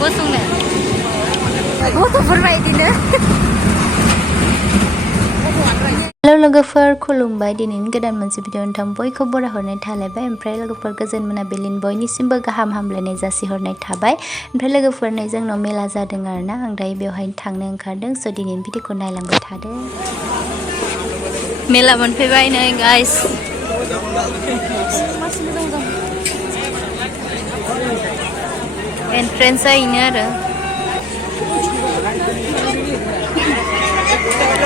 गसंनो गथ'फोरबायदिनो हेलो लोगोफोर खुलुमबाय दिनैनि गोदान मोनसे भिडिअ नोंथां बयखौ बराय हरनाय थालायबाय ओमफ्राय लोगोफोर गोजोन मोनाबिलिनि बयनिसिमबो गाहाम हामलायनाय जासिहरनाय थाबाय ओमफ्राय लोगोफोर नै जोंनाव मेला जादों आरोना आं दायो बेवहाय थांनो ओंखारदों स' दिनैनि भिडिअखौ नायलांबाय थादो मेला मोनफैबाय नै गाइस एन्ट्रेन्सआ इनो आरो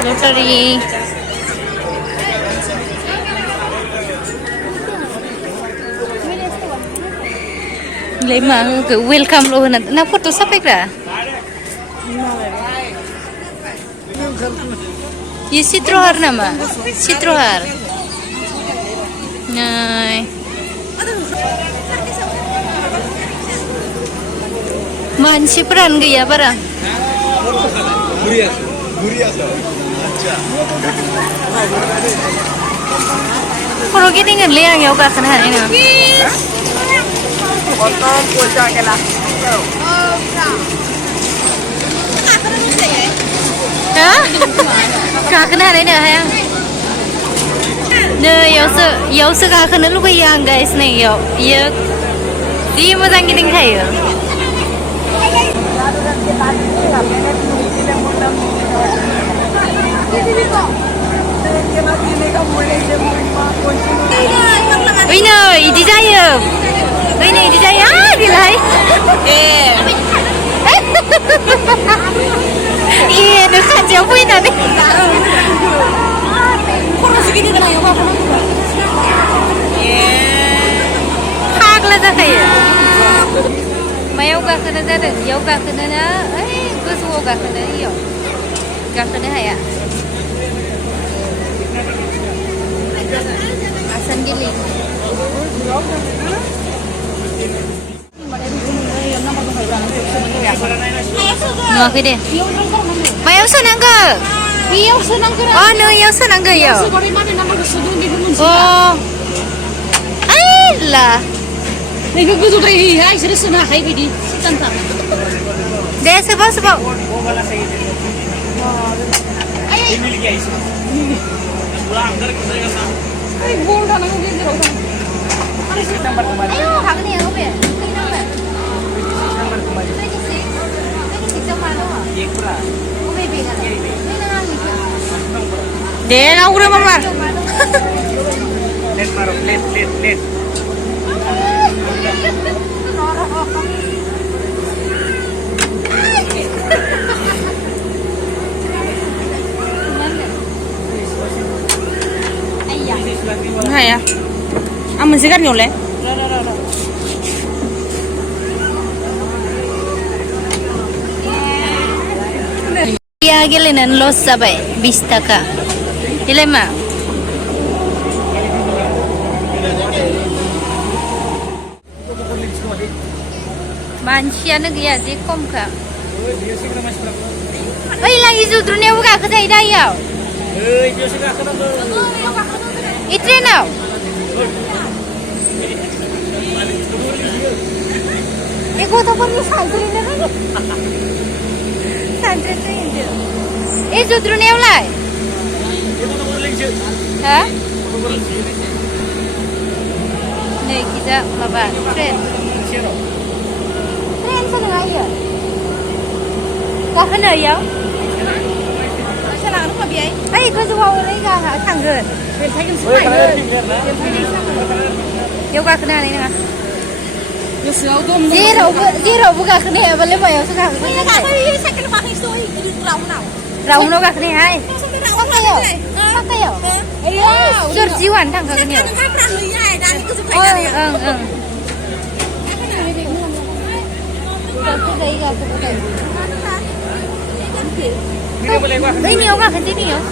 लटारि वेलकाम लो होना ना फट' साफायग्रा ये चित्रहार नामा चित्रहार नै मानसिफोरानो गैया बारा खर' गिदिंगोनलै आं इयाव गाखोनो हानाय नङा गाखोनो हानाय नङाहाय आं नै इयावसो गाखोनो लुगैयो आं गाइस नै इयो जि मोजां गिदिंखायो ओइनै इदि जायो ओइनै इदि जायो बेलाय नो खाथियाव फैनानै खर'सो गिदिंगोन आं फाग्ला जाखायो मायाव गाखोनो जादों इयाव गाखोनो ना ओइ गोजौआव गाखोनो इयाव गाखोनो हाया आसान गेलेयो नुवाखै दे मायाव सोनांगौ बेयाव सोनांगौ अ नैयाव सोनांगौ इयाव अ आइला नैखौ गोजौद्राय होयोहा इसोरो सोनो हाखायो बिदि सिटानथार दे सोबाव बल थानांगौ गेजेराव हागोन इयाव बे दे नावग्रो मामा लेट मारो लेट हाया आं मोनसे गारियावलाय गेलेनानै लस जाबाय 20 थाखा बेलाय मा मानसियानो गैया जे खमखा ओइ लाङि जुद्रुनायावबो गाखोजायो दा इयाव इ ट्रेनाव ए गथ'फोरनि सानस्रिनो ए जुद्रुनायावलाय हा नै गिजा माबा ट्रेनसो नङा इयो गाखोनो इयाव फैसा लागोन खोमा बेहाय ओइ गोजौआव ओरै थांगोन बेयाव गाखोनो हानाय नङा जेरावबो गाखोनो हायाबालाय मायावसो गाखोगोन राउन्डआव गाखोनो हाय सोर जिउआनो थांखागोन इयाव बैनियाव गाखोनोसै नैयाव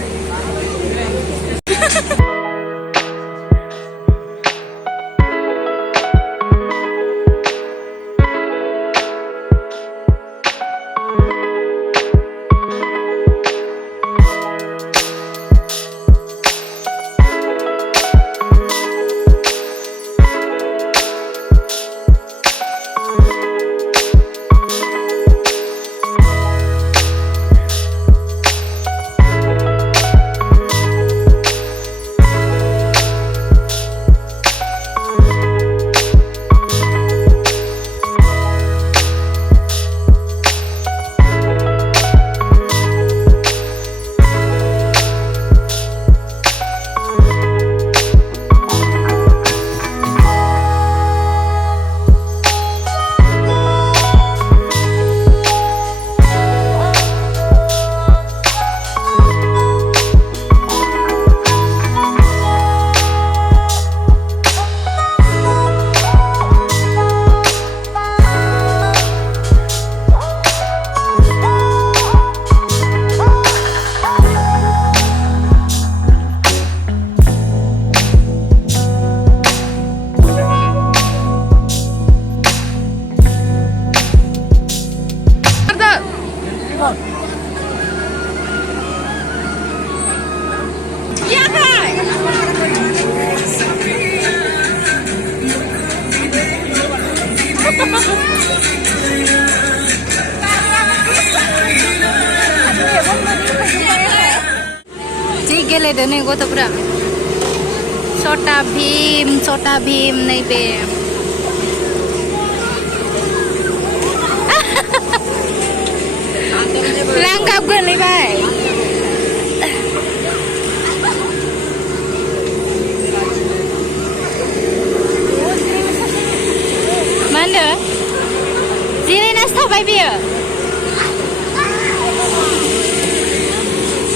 जि गेलेदो नै गथ'फ्रा सटा भीम नैबे लांगाब गोलैबाय मा होनदो जिरायनासो थाबाय बियो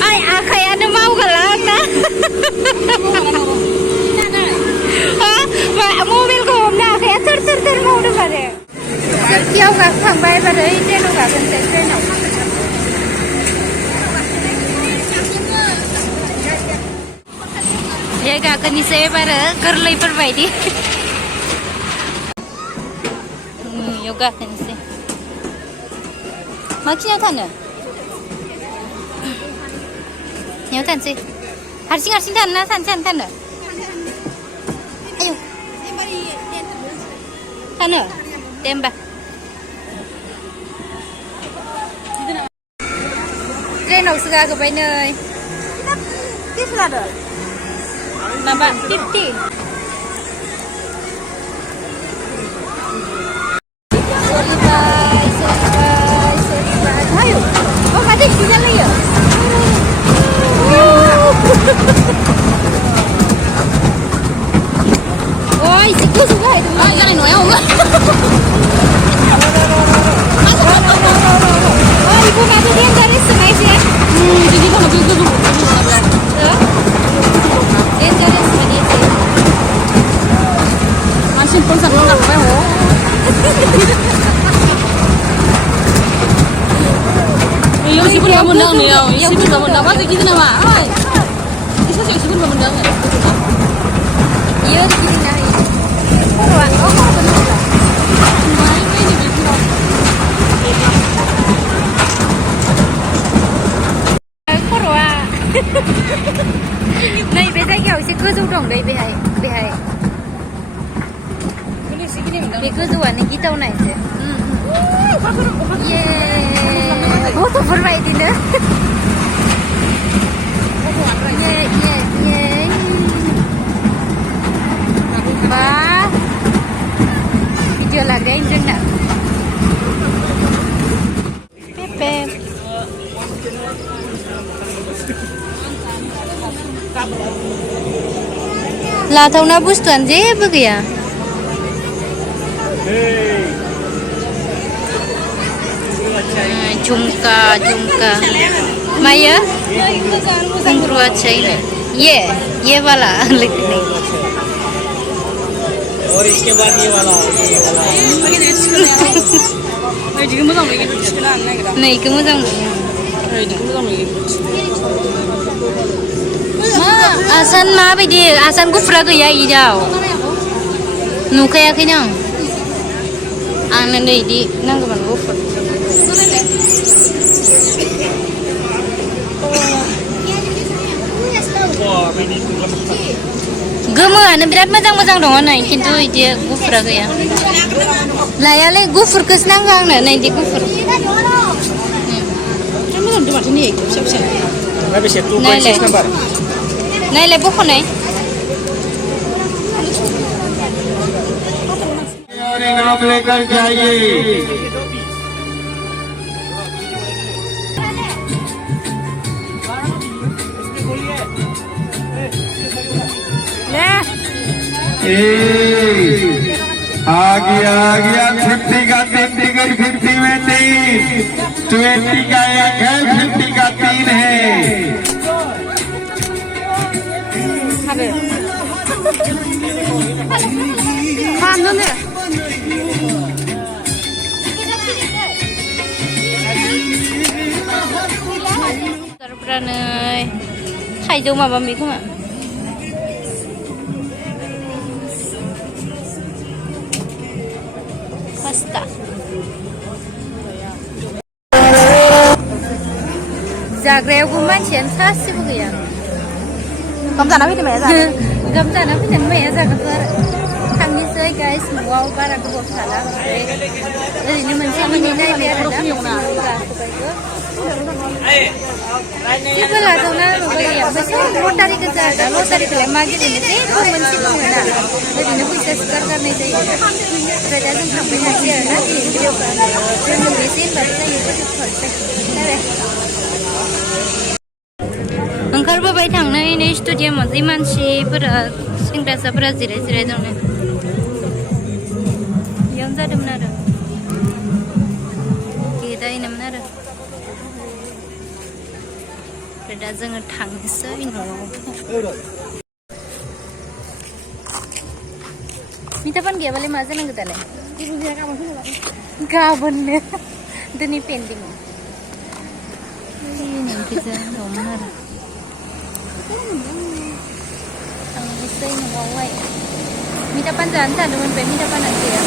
आइ आखायानो मावगोला आंना मबाइलखौ हमनो आखाया थोर मावदों आरो जोबथियाव गाखोखांबाय एबार ओइ ट्रेनाव गाखोनोसै ट्रेनाव बेहाय गाखोनोसै एबार गोरलैफोर बायदि बेयाव गाखोनोसै मा खिनियाव थानो बेयाव थानोसै हारसिं थानो ना सानैजों थानो आयौ थानो दे होमबा ट्रेनावसो गाखोबाय नै बेसे लादों माबा 50 ayo oh mati di sana ya oh isiku suka itu ah jangan noya om oh ibu mati dia dari sungai sih jadi kamu itu dia dari sungai sih masih pun sama nggak apa oh Iya, sipun nggak mendang nih, sipun nggak mendang, apa gitu nama? Bisa sih sipun nggak mendang ya? Iya, gitu nih. Korwa, korwa benar nggak? Main ini gitu. Korwa. Này bé trai kiểu sẽ cứ du động đây bé hay. Bé cứ du anh cái tàu này chứ. Yeah. Oh, tuh bermain di sana. Yeah. Wah, video lagi internet. Pepe. Lah tahu na bustuan jebu ya. झुमका माया घुंघरू अच्छा ही है ये वाला लेकिन नहीं और इसके बाद ये वाला नहीं के मोजां आसान माबायदि आसान गुफुरा गैया इदाव नुखायाखैनो आंनो नै इदि नांगौमोन गुफुर गोमोआनो बिराद मोजां दङ नै खिन्थु इदि गुफुरा गैया लायालै गुफुरखौसो नांगौ आंनो नै इदि गुफुर नायलाय बख'नाय नाम लेकर जाइए आ गया 50 का 3 टिकट 50 में 3 20 का 1 है 50 का 3 है थाइजौ माबा माबि खोमा पास्ता जाग्रायावबो मानसियानो सासेबो गैया ओंखाम जाना फैदों माया जागोन ओंखाम जाना फैनानै माया जागोनथ' आरो थांनोसै गाइस न'आव बारा गोबाव थाला ओमफ्राय ओरैनो मोनसे मोननै नायबाय आरो ना जेबो लाजावना गैया ओमफ्राय लटारि गोजा आरो लटारिखौलाय मा गेलेनोसै मोनसे दङ ना ओरैनो फैसा सिखार गारनाय जायो ओमफ्राय दा जों थांबाय थानोसै आरो ना जों मोनबेसे होनबासो जायो फोजोबथ'नोसै ओंखारबोबाय थांनाय नै स्टेडियामाव जि मानसिफोरा सेंग्रासाफोरा जिराय दं बेयावनो जादोंमोन आरो गेटआ इनोमोन आरो ओमफ्राय दा जोङो थांनोसै न'आव मिथापान गैयाबालाय मा जानांगौ दालाय गाबोननो दिनै पेन्डिं नेमखिजा दंमोन आरो थांनोसै न'आवहाय मिथापान जानो सानदोंमोन बे मिथापानानो गैया